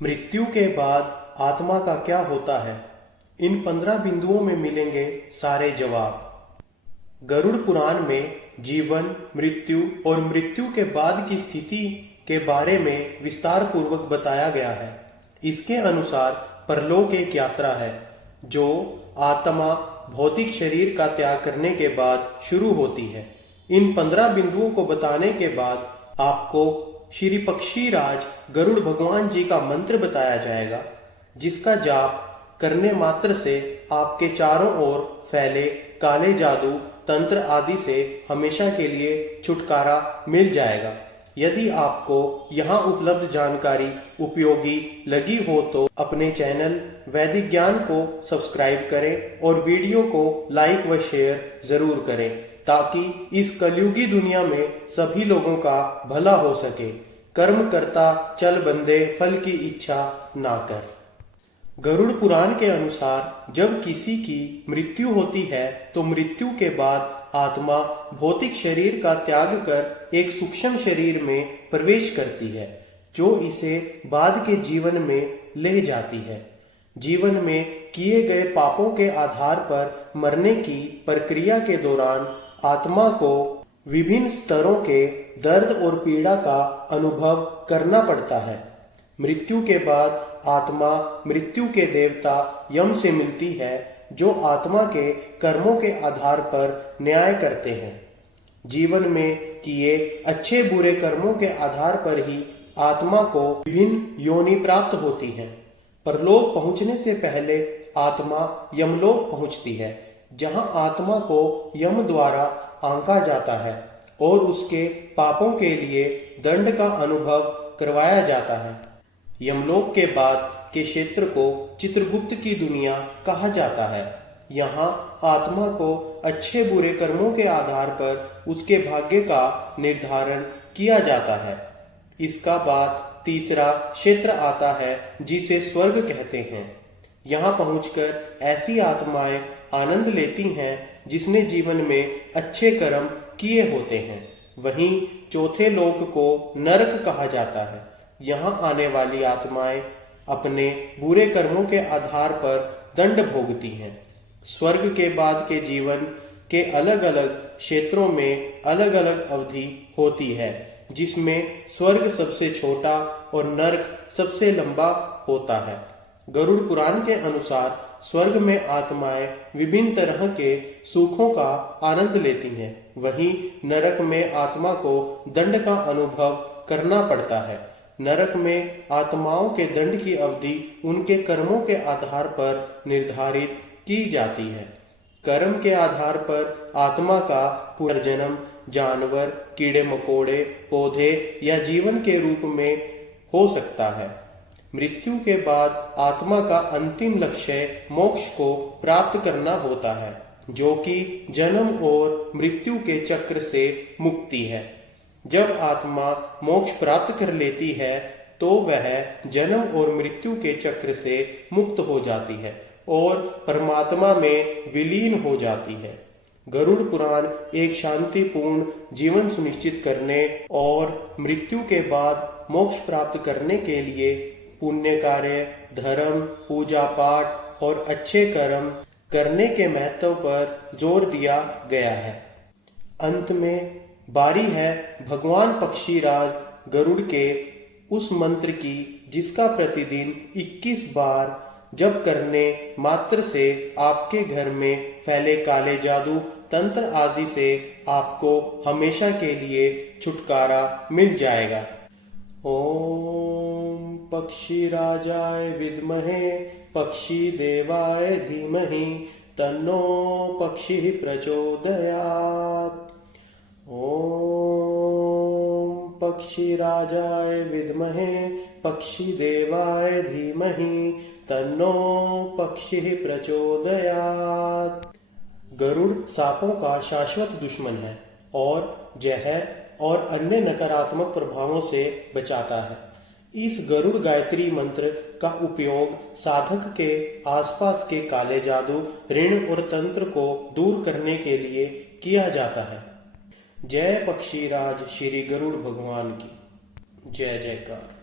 मृत्यु के बाद आत्मा का क्या होता है? इन 15 बिंदुओं में मिलेंगे सारे जवाब। गरुड़ पुराण में जीवन, मृत्यु और मृत्यु के बाद की स्थिति के बारे में विस्तार पूर्वक बताया गया है। इसके अनुसार परलोक एक यात्रा है जो आत्मा भौतिक शरीर का त्याग करने के बाद शुरू होती है। इन 15 बिंदुओं को बताने के बाद आपको श्री पक्षीराज गरुड़ भगवान जी का मंत्र बताया जाएगा, जिसका जाप करने मात्र से आपके चारों ओर फैले काले जादू, तंत्र आदि से हमेशा के लिए छुटकारा मिल जाएगा। यदि आपको यहाँ उपलब्ध जानकारी उपयोगी लगी हो तो अपने चैनल वैदिक ज्ञान को सब्सक्राइब करें और वीडियो को लाइक व शेयर जरूर करें, ताकि इस कलयुगी दुनिया में सभी लोगों का भला हो सके। कर्म करता चल बंदे, फल की इच्छा ना कर। गरुड़ पुराण के अनुसार जब किसी की मृत्यु होती है तो मृत्यु के बाद आत्मा भौतिक शरीर का त्याग कर एक सूक्ष्म शरीर में प्रवेश करती है, जो इसे बाद के जीवन में ले जाती है। जीवन में किए गए पापों के आधार पर मरने की प्रक्रिया के दौरान आत्मा को विभिन्न स्तरों के दर्द और पीड़ा का अनुभव करना पड़ता है। मृत्यु के बाद आत्मा मृत्यु के देवता यम से मिलती है, जो आत्मा के कर्मों के आधार पर न्याय करते हैं। जीवन में किए अच्छे बुरे कर्मों के आधार पर ही आत्मा को विभिन्न योनि प्राप्त होती हैं। परलोक पहुंचने से पहले आत्मा यमलोक पहुंचती है, जहां आत्मा को यम द्वारा आंका जाता है और उसके पापों के लिए दंड का अनुभव करवाया जाता है। यमलोक के बाद के क्षेत्र को चित्रगुप्त की दुनिया कहा जाता है। यहाँ आत्मा को अच्छे बुरे कर्मों के आधार पर उसके भाग्य का निर्धारण किया जाता है। इसका बाद तीसरा क्षेत्र आता है, जिसे स्वर्ग कहते हैं। यहाँ पहुंचकर ऐसी आत्माएं आनंद लेती हैं जिसने जीवन में अच्छे कर्म किए होते हैं। वहीं चौथे लोक को नरक कहा जाता है। यहाँ आने वाली आत्माएं अपने बुरे कर्मों के आधार पर दंड भोगती हैं। स्वर्ग के बाद के जीवन के अलग अलग क्षेत्रों में अलग अलग अवधि होती है, जिसमें स्वर्ग सबसे छोटा और नरक सबसे लंबा होता है। गरुड़ पुराण के अनुसार स्वर्ग में आत्माएं विभिन्न तरह के सुखों का आनंद लेती हैं। वहीं नरक में आत्मा को दंड का अनुभव करना पड़ता है। नरक में आत्माओं के दंड की अवधि उनके कर्मों के आधार पर निर्धारित की जाती है। कर्म के आधार पर आत्मा का पुनर्जन्म जानवर, कीड़े मकोड़े, पौधे या जीवन के रूप में हो सकता है। मृत्यु के बाद आत्मा का अंतिम लक्ष्य मोक्ष को प्राप्त करना होता है, जो कि जन्म और मृत्यु के चक्र से मुक्ति है। जब आत्मा मोक्ष प्राप्त कर लेती है तो वह जन्म और मृत्यु के चक्र से मुक्त हो जाती है और परमात्मा में विलीन हो जाती है। गरुड़ पुराण एक शांतिपूर्ण जीवन सुनिश्चित करने और मृत्यु के बाद मोक्ष प्राप्त करने के लिए पुण्य कार्य, धर्म, पूजा पाठ और अच्छे कर्म करने के महत्व पर जोर दिया गया है। अंत में बारी है भगवान पक्षीराज गरुड़ के उस मंत्र की, जिसका प्रतिदिन 21 बार जप करने मात्र से आपके घर में फैले काले जादू, तंत्र आदि से आपको हमेशा के लिए छुटकारा मिल जाएगा। ओम पक्षीराजाय विद्महे पक्षी देवाय धीमहि तन्नो पक्षी प्रचोदयात्। ओम पक्षीराजाय विद्महे पक्षी देवाय धीमहि तन्नो पक्षी प्रचोदयात्। गरुड़ सांपों का शाश्वत दुश्मन है और जहर और अन्य नकारात्मक प्रभावों से बचाता है। इस गरुड़ गायत्री मंत्र का उपयोग साधक के आसपास के काले जादू, ऋण और तंत्र को दूर करने के लिए किया जाता है। जय पक्षीराज श्री गरुड़ भगवान की जय जयकार।